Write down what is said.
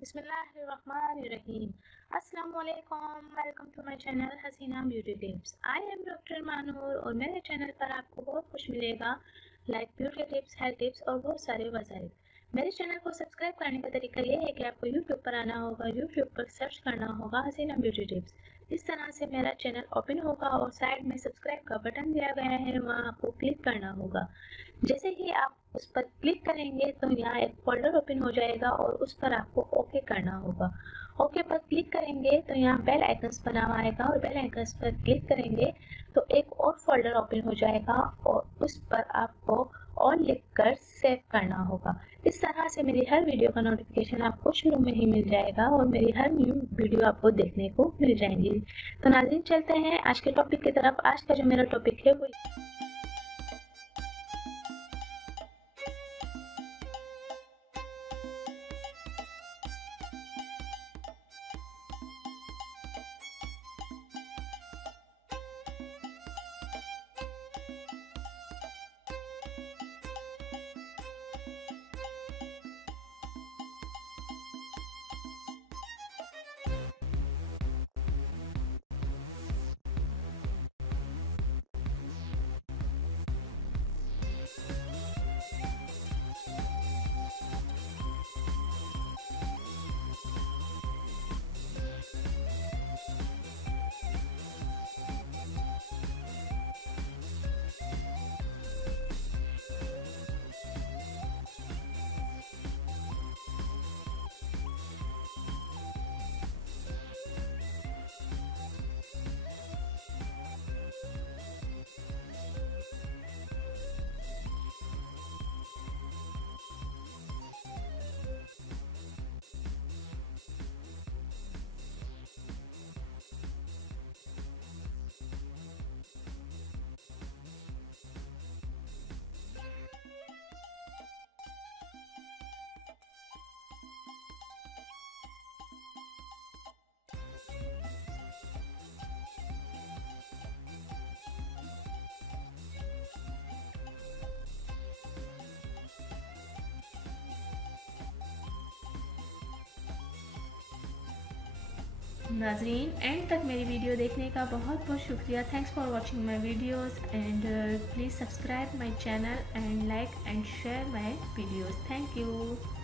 बिस्मिल्लाहिर्रहमानिर्रहीम। अस्सलाम वालेकुम, welcome to my channel Haseena beauty tips. I am doctor Manoor और मेरे चैनल पर आपको बहुत कुछ मिलेगा, like beauty tips, health tips और बहुत सारे वसाइल। मेरे चैनल को सब्सक्राइब करने का तरीका ये है कि आपको यूट्यूब पर आना होगा, यूट्यूब पर सर्च करना होगा हसीना ब्यूटी टिप्स। इस तरह से मेरा चैनल ओपन होगा और साइड में सब्सक्राइब का बटन दिया गया है, वहाँ आपको क्लिक करना होगा। जैसे ही आप उस पर क्लिक करेंगे तो यहाँ एक फोल्डर ओपन हो जाएगा और उस पर आपको ओके करना होगा। ओके पर क्लिक करेंगे तो यहाँ बेल आइकन्स बना हुआ आएगा और बेल आइकन्स पर क्लिक करेंगे तो एक और फोल्डर ओपन हो जाएगा और उस पर आपको ऑल लिखकर सेव करना होगा। इस तरह से मेरी हर वीडियो का नोटिफिकेशन आपको शुरू में ही मिल जाएगा और मेरी हर न्यू वीडियो आपको देखने को मिल जाएंगी। तो नाज़रीन, चलते हैं आज के टॉपिक की तरफ। आज का जो मेरा टॉपिक है वो नाज़रीन, एंड तक मेरी वीडियो देखने का बहुत बहुत शुक्रिया। Thanks for watching my videos and please subscribe my channel and like and share my videos. Thank you.